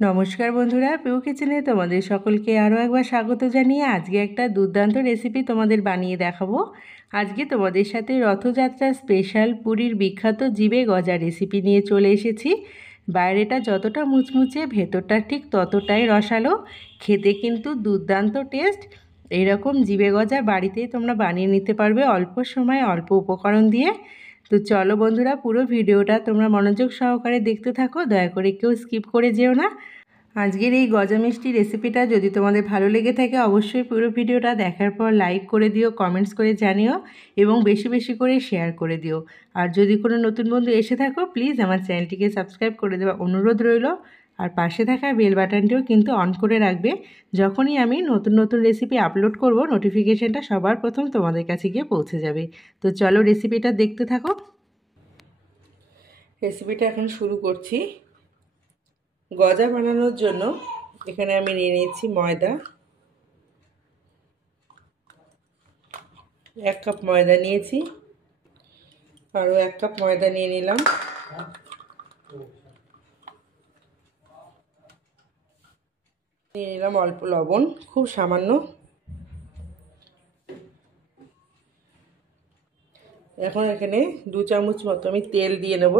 নমস্কার বন্ধুরা, পিউ কিচেনে তোমাদের সকলকে আরও একবার স্বাগত জানিয়ে আজকে একটা দুর্দান্ত রেসিপি তোমাদের বানিয়ে দেখাবো। আজকে তোমাদের সাথে রথযাত্রা স্পেশাল পুরীর বিখ্যাত জিভে গজা রেসিপি নিয়ে চলে এসেছি। বাইরেটা যতটা মুচমুচে, ভেতরটা ঠিক ততটাই রসালো, খেতে কিন্তু দুর্দান্ত টেস্ট। এইরকম জিভে গজা বাড়িতেই তোমরা বানিয়ে নিতে পারবে অল্প সময়ে অল্প উপকরণ দিয়ে। তো চলো বন্ধুরা, পুরো ভিডিওটা তোমরা মনোযোগ সহকারে দেখতে থাকো, দয়া করে কেউ স্কিপ করে যেও না। আজকের এই গজা মিষ্টি রেসিপিটা যদি তোমাদের ভালো লেগে থাকে অবশ্যই পুরো ভিডিওটা দেখার পর লাইক করে দিও, কমেন্টস করে জানিও এবং বেশি বেশি করে শেয়ার করে দিও। আর যদি কোনো নতুন বন্ধু এসে থাকো প্লিজ আমার চ্যানেলটিকে সাবস্ক্রাইব করে দেওয়া অনুরোধ রইল। আর পাশে থাকা বেল বাটনটিও কিন্তু অন করে রাখবে, যখনই আমি নতুন নতুন রেসিপি আপলোড করব নোটিফিকেশানটা সবার প্রথম তোমাদের কাছে গিয়ে পৌঁছে যাবে। তো চলো রেসিপিটা দেখতে থাকো। রেসিপিটা এখন শুরু করছি। গজা বানানোর জন্য এখানে আমি নিয়ে নিয়েছি ময়দা, 1 কাপ ময়দা নিয়েছি, আরও 1 কাপ ময়দা নিয়ে নিলাম। নিয়ে নিলাম অল্প লবণ, খুব সামান্য। এখন এখানে 2 চামচ মতো আমি তেল দিয়ে নেব।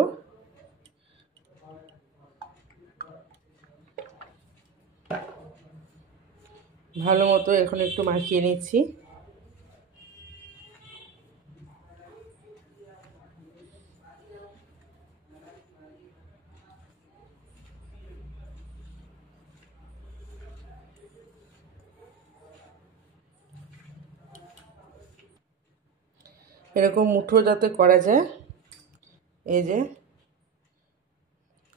ভালো মতো এখন একটু মাখিয়ে নিচ্ছি। এরকম মুঠো যাতে করা যায়, এই যে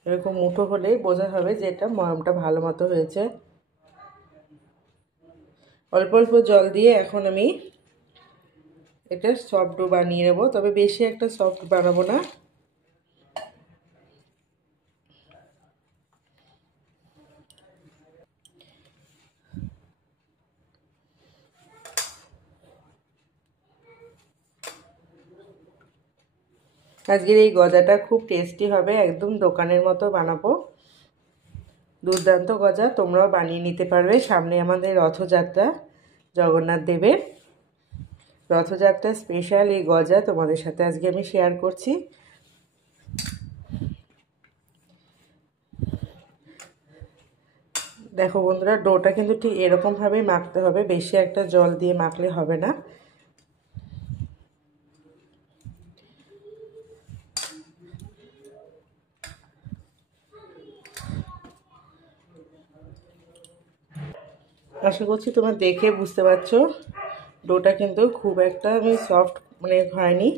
এরকম মুঠো হলেই বোঝা হবে যে এটা ময়ামটা ভালো মতো হয়েছে। অল্প অল্প জল দিয়ে এখন আমি এটা সফট ডো বানিয়ে নেব, তবে বেশি একটা সফট বানাবো না। আজকের এই গজাটা খুব টেস্টি হবে, একদম দোকানের মতো বানাবো। দুর্দান্ত গজা, তোমরাও বানিয়ে নিতে পারবে। সামনে আমাদের রথযাত্রা, জগন্নাথ দেবের রথযাত্রা স্পেশাল এই গজা তোমাদের সাথে আজকে আমি শেয়ার করছি। দেখো বন্ধুরা, ডোটা কিন্তু ঠিক এরকমভাবে মাখতে হবে, বেশি একটা জল দিয়ে মাখলে হবে না। আশা করছি তোমরা দেখে বুঝতে পারছো ডোটা কিন্তু খুব একটা আমি সফট হয়নি,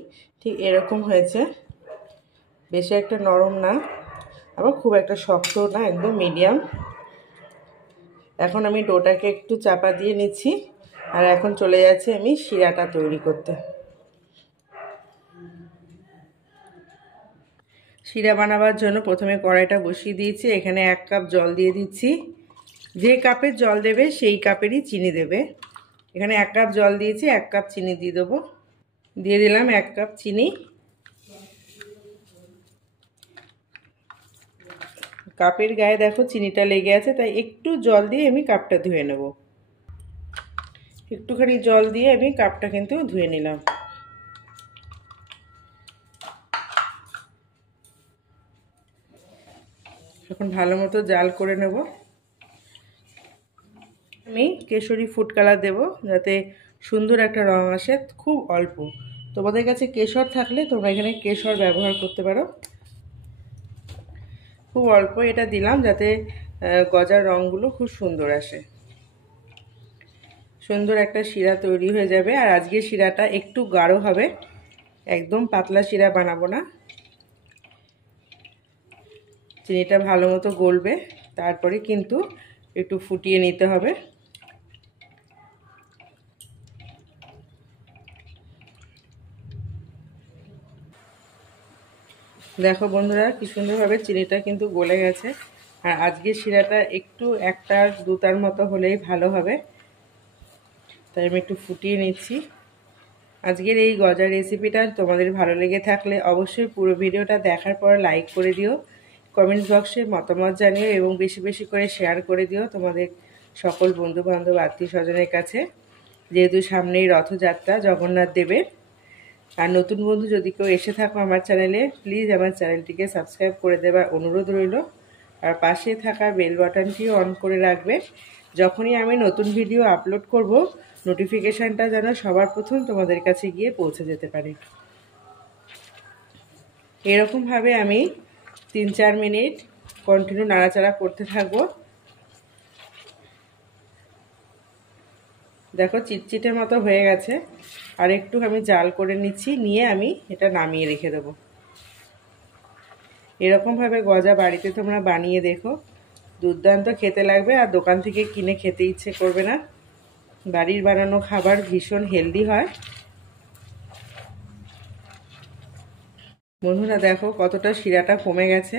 ঠিক এরকম হয়েছে। বেশি একটা নরম না, আবার খুব একটা শক্ত না, একদম মিডিয়াম। এখন আমি ডোটাকে একটু চাপা দিয়ে নিচ্ছি, আর এখন চলে যাচ্ছি আমি শিরাটা তৈরি করতে। শিরা বানাবার জন্য প্রথমে কড়াইটা বসিয়ে দিয়েছি। এখানে 1 কাপ জল দিয়ে দিচ্ছি। যে কাপের জল দেবে সেই কাপেরই চিনি দেবে। এখানে 1 কাপ জল দিয়েছি, 1 কাপ চিনি দিয়ে দেবো। দিয়ে দিলাম 1 কাপ চিনি। কাপের গায়ে দেখো চিনিটা লেগে আছে, তাই একটু জল দিয়ে আমি কাপটা ধুয়ে নেব। একটুখানি জল দিয়ে আমি কাপটা কিন্তু ধুয়ে নিলাম। এখন ভালো মতো জাল করে নেব। আমি কেশরি ফুড কালার দেব যাতে সুন্দর একটা রং আসে, খুব অল্প। তোমাদের কাছে কেশর থাকলে তোমরা এখানে কেশর ব্যবহার করতে পারো। খুব অল্প এটা দিলাম যাতে গজার রঙগুলো খুব সুন্দর আসে। সুন্দর একটা শিরা তৈরি হয়ে যাবে। আর আজকে শিরাটা একটু গাঢ় হবে, একদম পাতলা শিরা বানাবো না। চিনিটা ভালো মতো গলবে, তারপরে কিন্তু একটু ফুটিয়ে নিতে হবে। দেখো বন্ধুরা, কি সুন্দরভাবে চিনিটা কিন্তু গলে গেছে। আর আজকে শিরাটা একটু 1-2 মতো হলেই ভালো হবে, তাই আমি একটু ফুটিয়ে নিচ্ছি। আজকের এই গজা রেসিপিটা তোমাদের ভালো লেগে থাকলে অবশ্যই পুরো ভিডিওটা দেখার পর লাইক করে দিও কমেন্ট বক্সে মতামত জানিও এবং বেশি বেশি করে শেয়ার করে দিও তোমাদের সকল বন্ধুবান্ধব আত্মীয় স্বজনের কাছে, যেহেতু সামনেই রথযাত্রা জগন্নাথ দেবের। আর নতুন বন্ধু যদি কেউ এসে থাকো আমার চ্যানেলে, প্লিজ আমার চ্যানেলটিকে সাবস্ক্রাইব করে দেওয়ার অনুরোধ রইল। আর পাশে থাকা বেল বাটনটিও অন করে রাখবে, যখনই আমি নতুন ভিডিও আপলোড করব নোটিফিকেশানটা যেন সবার প্রথম তোমাদের কাছে গিয়ে পৌঁছে যেতে পারে। এরকমভাবে আমি 3-4 মিনিট কন্টিনিউ নাড়াচাড়া করতে থাকবো। দেখো চিটচিটে মতো হয়ে গেছে, আর একটু আমি জাল করে নিচ্ছি, নিয়ে আমি এটা নামিয়ে রেখে দেবো। এরকমভাবে গজা বাড়িতে তোমরা বানিয়ে দেখো, দুর্দান্ত খেতে লাগবে, আর দোকান থেকে কিনে খেতে ইচ্ছে করবে না। বাড়ির বানানো খাবার ভীষণ হেলদি হয়। বন্ধুরা দেখো কতটা শিরাটা কমে গেছে,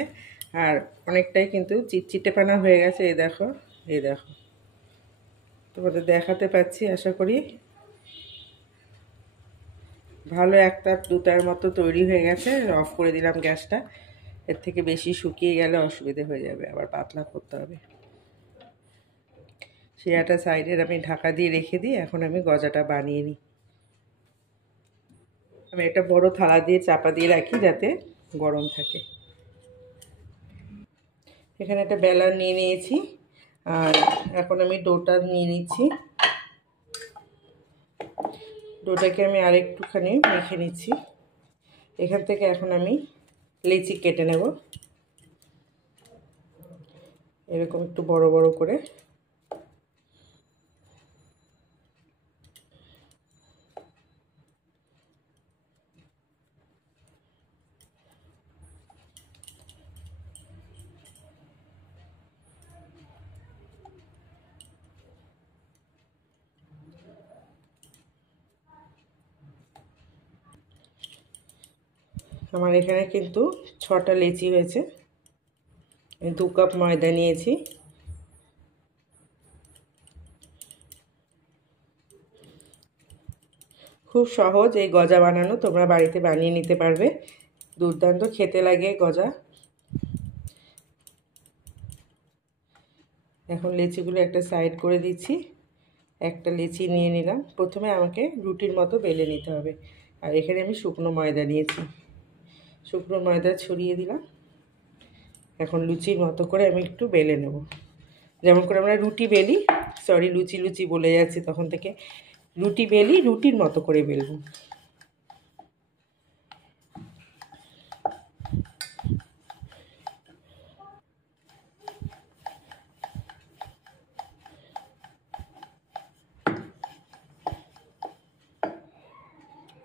আর অনেকটাই কিন্তু চিটচিটেপানা হয়ে গেছে। এই দেখো, এই দেখো, তোমাদের দেখাতে পাচ্ছি আশা করি। ভালো একটা দুটার মতো তৈরি হয়ে গেছে। অফ করে দিলাম গ্যাসটা, এর থেকে বেশি শুকিয়ে গেলে অসুবিধে হয়ে যাবে, আবার পাতলা করতে হবে। শিরাটা সাইডের আমি ঢাকা দিয়ে রেখে দিই। এখন আমি গজাটা বানিয়ে নিই। আমি একটা বড় থালা দিয়ে চাপা দিয়ে রাখি যাতে গরম থাকে। এখানে একটা বেলা নিয়ে নিয়েছি, আর এখন আমি ডোটা নিয়ে নিচ্ছি। ডোটাকে আমি আরেকটুখানি মেখে নিচ্ছি। এখান থেকে এখন আমি লেচি কেটে নেব, এরকম একটু বড় বড় করে। আমার এখানে কিন্তু 6টা লেচি হয়েছে। আমি 2 কাপ ময়দা নিয়েছি। খুব সহজ এই গজা বানানো, তোমরা বাড়িতে বানিয়ে নিতে পারবে। দুর্দান্ত খেতে লাগে গজা। এখন লেচিগুলো একটা সাইড করে দিচ্ছি। একটা লেচি নিয়ে নিলাম। প্রথমে আমাকে রুটির মতো বেলে নিতে হবে, আর এখানে আমি শুকনো ময়দা নিয়েছি। শুকনো ময়দা ছড়িয়ে দিলাম। এখন লুচির মতো করে আমি একটু বেলে নেব, যেমন করে আমরা রুটি বেলি। সরি, লুচি লুচি বলে যাচ্ছি তখন থেকে। রুটি বেলি, রুটির মতো করে বেলবো।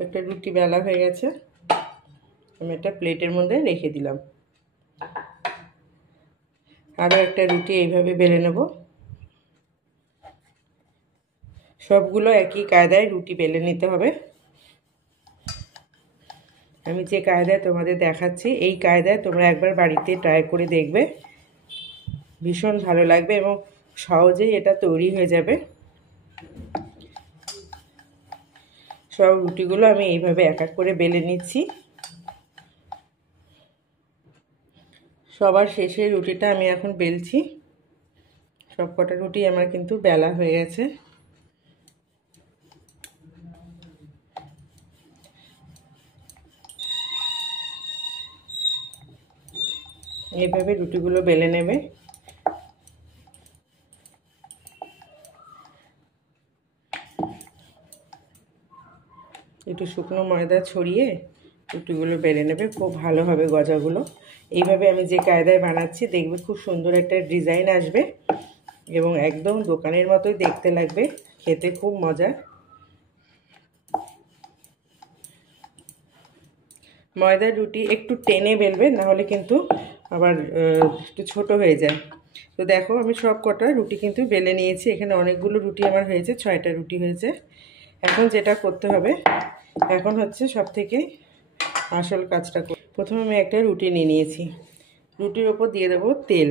একটা রুটি বেলা হয়ে গেছে, আমি একটা প্লেটের মধ্যে রেখে দিলাম। আরও একটা রুটি এইভাবে বেলে নেব। সবগুলো একই কায়দায় রুটি বেলে নিতে হবে। আমি যে কায়দায় তোমাদের দেখাচ্ছি এই কায়দায় তোমরা একবার বাড়িতে ট্রাই করে দেখবে, ভীষণ ভালো লাগবে এবং সহজেই এটা তৈরি হয়ে যাবে। সব রুটিগুলো আমি এইভাবে এক এক করে বেলে নিচ্ছি। সবার শেষে রুটিটা আমি এখন বেলছি। সব কটা রুটি আমার কিন্তু বেলা হয়ে গেছে। এইভাবে রুটিগুলো বেলে নেবে। একটু শুকনো ময়দা ছড়িয়ে রুটিগুলো বেলে নেবে, খুব ভালো হবে গজাগুলো। এইভাবে আমি যে কায়দায় বানাচ্ছি দেখবে খুব সুন্দর একটা ডিজাইন আসবে এবং একদম দোকানের মতোই দেখতে লাগবে, খেতে খুব মজা। ময়দার রুটি একটু টেনে বেলবে, নাহলে কিন্তু আবার একটু ছোট হয়ে যায়। তো দেখো আমি সব কটা রুটি কিন্তু বেলে নিয়েছি। এখানে অনেকগুলো রুটি আমার হয়েছে, 6টা রুটি হয়েছে। এখন যেটা করতে হবে, এখন হচ্ছে সব থেকে আসল কাজটা। প্রথমে আমি একটা রুটি নিয়ে নিয়েছি, রুটির ওপর দিয়ে দেবো তেল।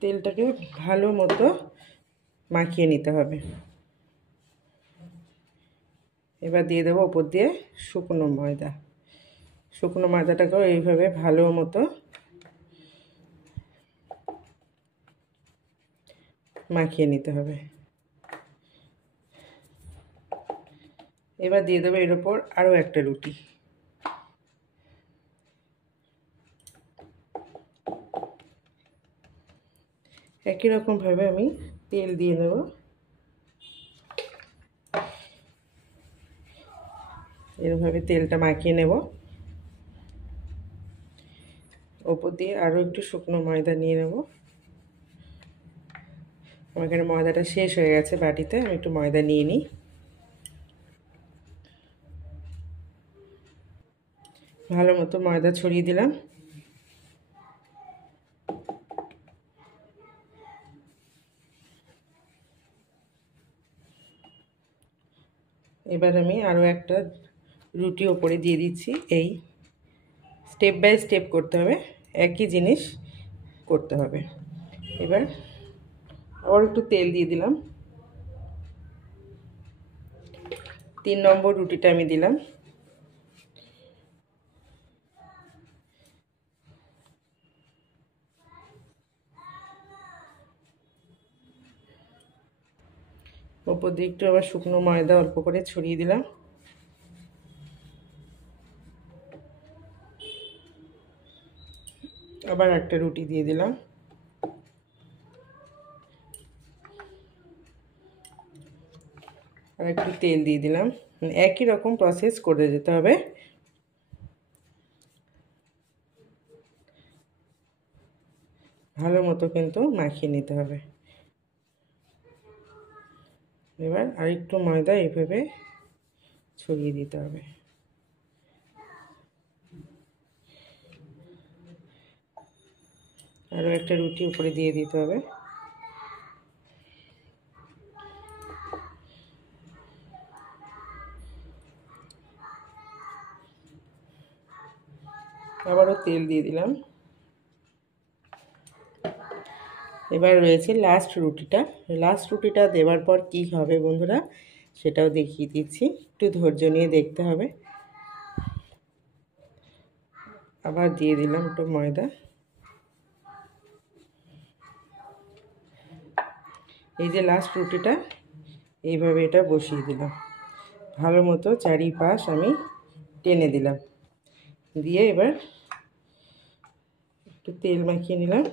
তেলটাকে ভালো মতো মাখিয়ে নিতে হবে। এবার দিয়ে দেবো ওপর দিয়ে শুকনো ময়দা। শুকনো ময়দাটাকেও এইভাবে ভালো মতো মাখিয়ে নিতে হবে। এবার দিয়ে দেবো এর ওপর আরও একটা রুটি। একই রকমভাবে আমি তেল দিয়ে দেব। এরভাবে তেলটা মাখিয়ে নেব। ওপর দিয়ে আরও একটু শুকনো ময়দা নিয়ে নেব। আমার এখানে ময়দাটা শেষ হয়ে গেছে বাটিতে, আমি একটু ময়দা নিয়ে নিই। ভালো মতো ময়দা ছড়িয়ে দিলাম। এবার আমি আরও একটা রুটি ওপরে দিয়ে দিচ্ছি। এই স্টেপ বাই স্টেপ করতে হবে, একই জিনিস করতে হবে। এবার আবার একটু তেল দিয়ে দিলাম। 3 নম্বর রুটিটা আমি দিলাম। ওপর দিয়ে একটু আবার শুকনো ময়দা অল্প করে ছড়িয়ে দিলাম। আবার একটা রুটি দিয়ে দিলাম। আর একটু তেল দিয়ে দিলাম। একই রকম প্রসেস করে যেতে হবে। ভালো মতো কিন্তু মাখিয়ে নিতে হবে। এবার আরেকটু ময়দা এইভাবে ছড়িয়ে দিতে হবে। আরও একটা রুটি উপরে দিয়ে দিতে হবে। আবারও তেল দিয়ে দিলাম। এবার রয়েছে লাস্ট রুটিটা। লাস্ট রুটিটা দেওয়ার পর কি হবে বন্ধুরা সেটাও দেখিয়ে দিচ্ছি, একটু ধৈর্য নিয়ে দেখতে হবে। আবার দিয়ে দিলাম একটু ময়দা। এই যে লাস্ট রুটিটা, এইভাবে এটা বসিয়ে দিলাম। ভালো মতো চারিপাশ আমি টেনে দিলাম। দিয়ে এবার একটু তেল মাখিয়ে নিলাম।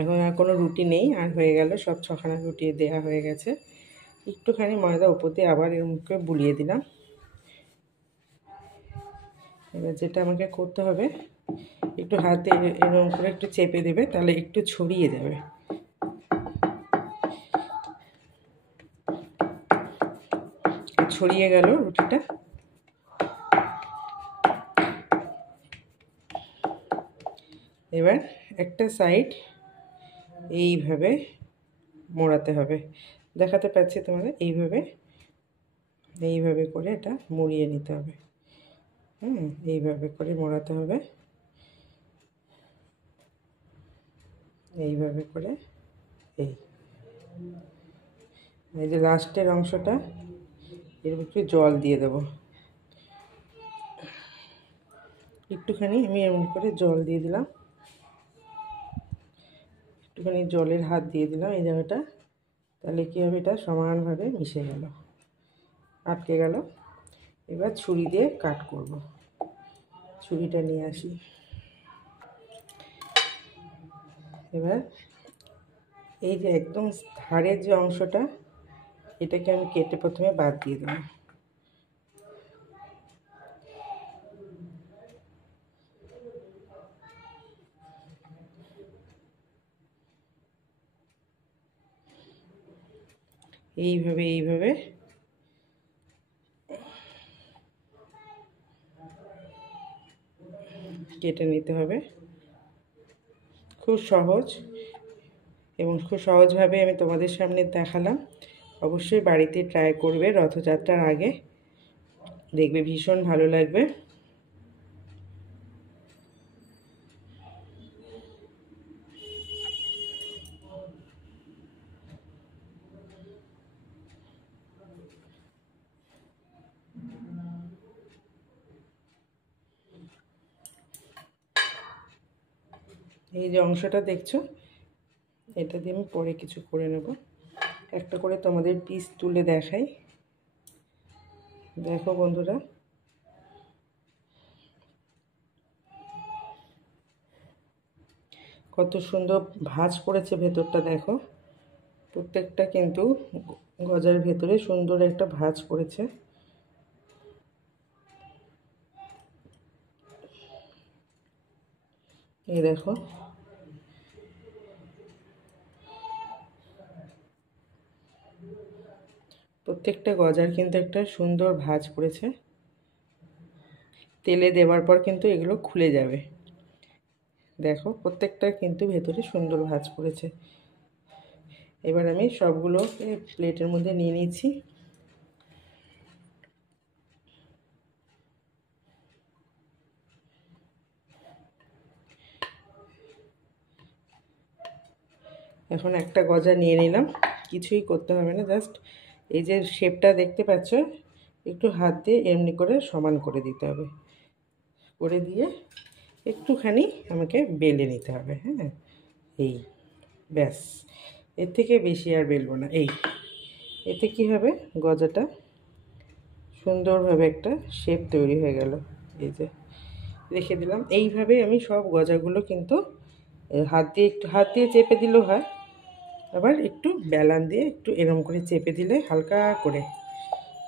এখন আর কোনো রুটি নেই, আর হয়ে গেল, সব 6খানা রুটি দেওয়া হয়ে গেছে। একটুখানি ময়দা উপর দিয়ে আবার এর মুখে বুলিয়ে দিলাম। এবার যেটা আমাকে করতে হবে, একটু হাতে এরকম করে একটু চেপে দেবে, তাহলে একটু ছড়িয়ে যাবে। ছড়িয়ে গেল রুটিটা। এবার একটা সাইড এইভাবে মোড়াতে হবে, দেখাতে পাচ্ছি তোমাদের। এইভাবে করে এটা মুড়িয়ে নিতে হবে। এইভাবে করে মোড়াতে হবে। এইভাবে করে এই যে লাস্টের অংশটা, এর একটু জল দিয়ে দেবো। একটুখানি আমি এমন করে জল দিয়ে দিলাম। একটুখানি জলের হাত দিয়ে দিলাম এই জায়গাটা, তাহলে কী হবে, এটা সমানভাবে মিশে গেল, আটকে গেল। এবার ছুরি দিয়ে কাট করব। ছুরিটা নিয়ে আসি। এবার এই যে একদম ধারের যে অংশটা, এটাকে আমি কেটে প্রথমে বাদ দিয়ে দেবো। এইভাবে কেটে নিতে হবে। খুব সহজ, এবং খুব সহজভাবে আমি তোমাদের সামনে দেখালাম। অবশ্যই বাড়িতে ট্রাই করবে রথযাত্রার আগে, দেখবে ভীষণ ভালো লাগবে। এই যে অংশটা দেখছো, এটা দিয়ে আমি পরে কিছু করে নেব। একটা করে তোমাদের পিস তুলে দেখাই। দেখো বন্ধুরা, কত সুন্দর ভাঁজ পড়েছে ভেতরটা। দেখো প্রত্যেকটা কিন্তু গজার ভেতরে সুন্দর একটা ভাঁজ পড়েছে। এই দেখো, প্রত্যেকটা গজার কিন্তু একটা সুন্দর ভাঁজ পড়েছে। তেলে দেওয়ার পর কিন্তু এগুলো খুলে যাবে। দেখো প্রত্যেকটা কিন্তু ভেতরে সুন্দর ভাঁজ পড়েছে। এবার আমি সবগুলো প্লেটের মধ্যে নিয়ে নিচ্ছি। এখন একটা গজা নিয়ে নিলাম, কিছুই করতে হবে না, জাস্ট এই যে শেপটা দেখতে পাচ্ছ, একটু হাত দিয়ে এমনি করে সমান করে দিতে হবে। করে দিয়ে একটুখানি আমাকে বেলে নিতে হবে। হ্যাঁ, এই ব্যাস, এর থেকে বেশি আর বেলবো না। এই এতে কি হবে, গজাটা সুন্দরভাবে একটা শেপ তৈরি হয়ে গেল। এই যে রেখে দিলাম। এইভাবে আমি সব গজাগুলো কিন্তু হাত দিয়ে চেপে দিলেও হয়, আবার একটু বেলান দিয়ে একটু এরম করে চেপে দিলে হালকা করে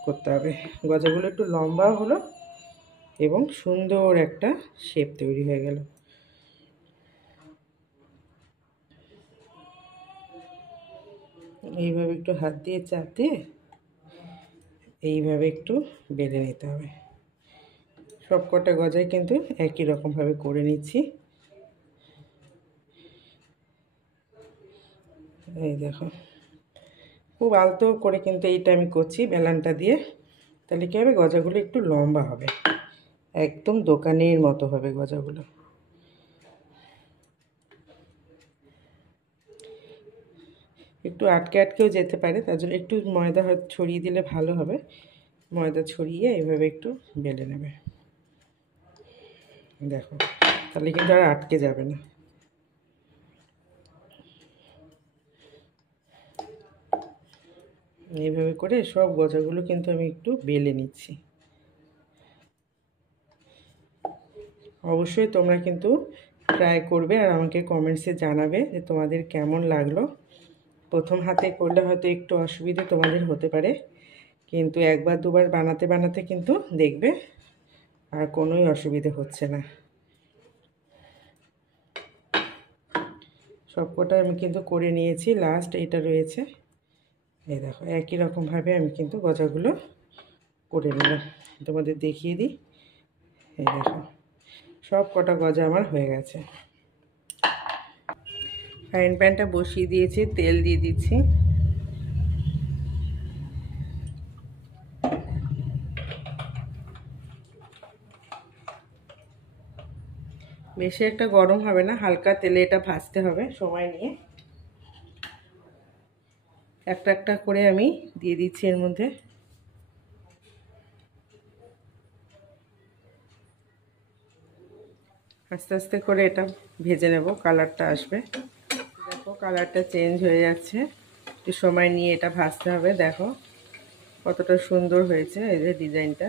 করতে হবে। গজাগুলো একটু লম্বা হলো এবং সুন্দর একটা শেপ তৈরি হয়ে গেল। এইভাবে একটু হাত দিয়ে চাপ দিয়ে এইভাবে একটু বেলে নিতে হবে। সব কটা গজাই কিন্তু একই রকমভাবে করে নিচ্ছি। এই দেখো, খুব আলতো করে কিন্তু এইটা আমি করছি বেলানটা দিয়ে। তাহলে কী হবে, গজাগুলো একটু লম্বা হবে, একদম দোকানের মতো হবে গজাগুলো। একটু আটকে আটকেও যেতে পারে, তার জন্য একটু ময়দা ছড়িয়ে দিলে ভালো হবে। ময়দা ছড়িয়ে এইভাবে একটু বেলে নেবে। দেখো, তাহলে কিন্তু আর আটকে যাবে না। এইভাবে করে সব গজাগুলো কিন্তু আমি একটু বেলে নিচ্ছি। অবশ্যই তোমরা কিন্তু ট্রাই করবে আর আমাকে কমেন্টসে জানাবে যে তোমাদের কেমন লাগলো। প্রথম হাতে করলে হয়তো একটু অসুবিধে তোমাদের হতে পারে, কিন্তু একবার দুবার বানাতে বানাতে কিন্তু দেখবে আর কোনোই অসুবিধে হচ্ছে না। সবকটা আমি কিন্তু করে নিয়েছি, লাস্ট এটা রয়েছে। এই দেখো, একই রকমভাবে আমি কিন্তু গজাগুলো করে নিলাম। তোমাদের দেখিয়ে দিই। এই দেখো, সব কটা গজা আমার হয়ে গেছে। ফ্রাইং প্যানটা বসিয়ে দিয়েছি, তেল দিয়ে দিচ্ছি। বেশি একটা গরম হবে না, হালকা তেলে এটা ভাজতে হবে সময় নিয়ে। একটা একটা করে আমি দিয়ে দিচ্ছি এর মধ্যে। আস্তে আস্তে করে এটা ভেজে নেব, কালারটা আসবে। দেখো কালারটা চেঞ্জ হয়ে যাচ্ছে, একটু সময় নিয়ে এটা ভাজতে হবে। দেখো কতটা সুন্দর হয়েছে এই যে ডিজাইনটা।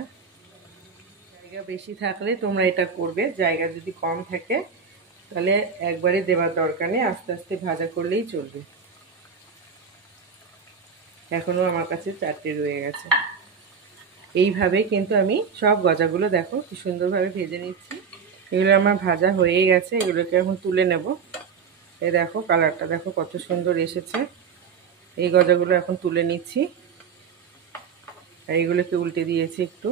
জায়গা বেশি থাকলে তোমরা এটা করবে, জায়গা যদি কম থাকে তাহলে একবারে দেওয়ার দরকার নেই, আস্তে আস্তে ভাজা করলেই চলবে। এখনও আমার কাছে 4টে রয়ে গেছে। এইভাবে কিন্তু আমি সব গজাগুলো দেখো কি সুন্দরভাবে ভেজে নিচ্ছি। এগুলো আমার ভাজা হয়েই গেছে, এগুলোকে এখন তুলে নেব। এই দেখো কালারটা দেখো কত সুন্দর এসেছে। এই গজাগুলো এখন তুলে নিচ্ছি, এইগুলোকে উল্টে দিয়েছি একটু।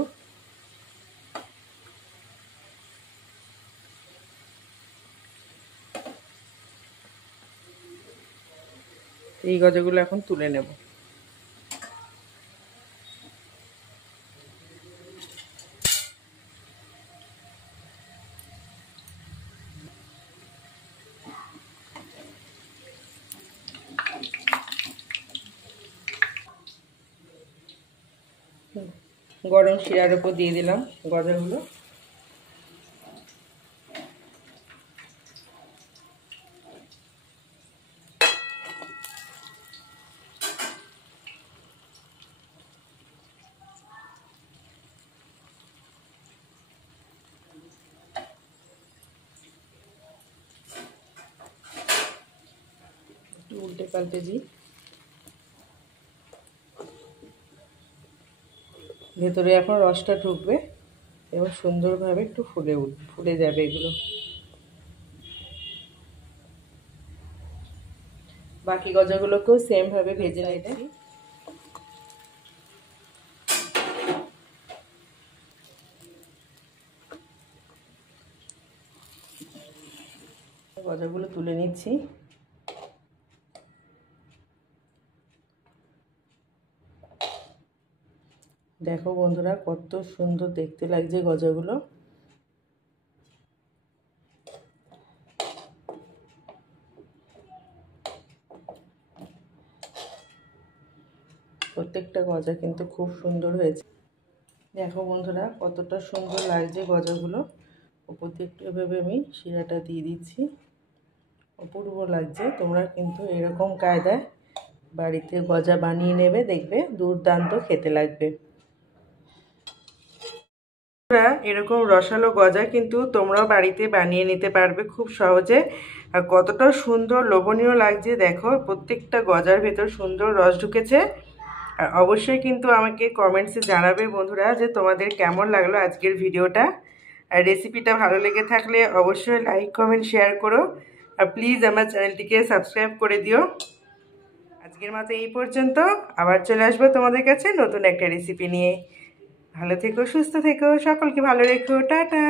এই গজাগুলো এখন তুলে নেব। গরম শিরার উপর দিয়ে দিলাম গজাগুলো। উল্টে পাল্টে দিই। ভেতরে এখন রসটা ঢুকবে এবং সুন্দরভাবে একটু ফুলে যাবে এগুলো। বাকি গজাগুলোকেও সেমভাবে ভেজে নিচ্ছি। গজাগুলো তুলে নিচ্ছি। দেখো বন্ধুরা কত সুন্দর দেখতে লাগছে গজাগুলো। প্রত্যেকটা গজা কিন্তু খুব সুন্দর হয়েছে। দেখো বন্ধুরা কতটা সুন্দর লাগছে গজাগুলো। উপর দিয়ে একটু এভাবে আমি শিরাটা দিয়ে দিচ্ছি। অপূর্ব লাগছে। তোমরা কিন্তু এরকম কায়দায় বাড়িতে গজা বানিয়ে নেবে, দেখবে দুর্দান্ত খেতে লাগবে। এরকম রসালো গজা কিন্তু তোমরাও বাড়িতে বানিয়ে নিতে পারবে খুব সহজে। আর কতটা সুন্দর লোভনীয় লাগছে দেখো, প্রত্যেকটা গজার ভেতর সুন্দর রস ঢুকেছে। আর অবশ্যই কিন্তু আমাকে কমেন্টসে জানাবে বন্ধুরা যে তোমাদের কেমন লাগলো আজকের ভিডিওটা। আর রেসিপিটা ভালো লেগে থাকলে অবশ্যই লাইক কমেন্ট শেয়ার করো। আর প্লিজ আমার চ্যানেলটিকে সাবস্ক্রাইব করে দিও। আজকের মতো এই পর্যন্ত, আবার চলে আসবো তোমাদের কাছে নতুন একটা রেসিপি নিয়ে। ভালো থেকো, সুস্থ থেকো, সকলকে ভালো রেখো, টাটা।